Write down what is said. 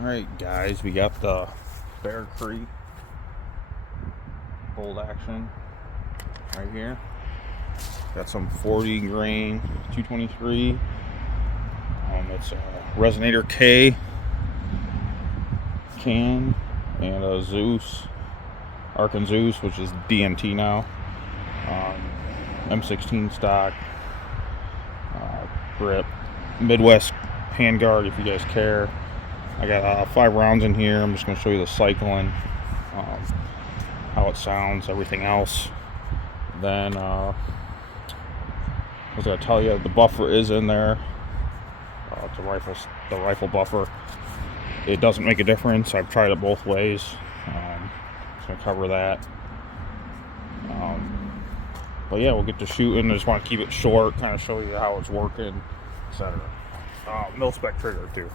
Alright guys, we got the Bear Creek bolt action right here. Got some 40 grain 223. It's a Resonator K can and a Zeus, Arken Zeus, which is DNT now. M16 Stock grip, Midwest Handgaurd if you guys care. I got 5 rounds in here. I'm just going to show you the cycling, how it sounds, everything else. Then I was going to tell you the buffer is in there. It's the rifle buffer. It doesn't make a difference. I've tried it both ways. Just going to cover that. But yeah, we'll get to shooting. I just want to keep it short, kind of show you how it's working, etc. Milspec trigger too.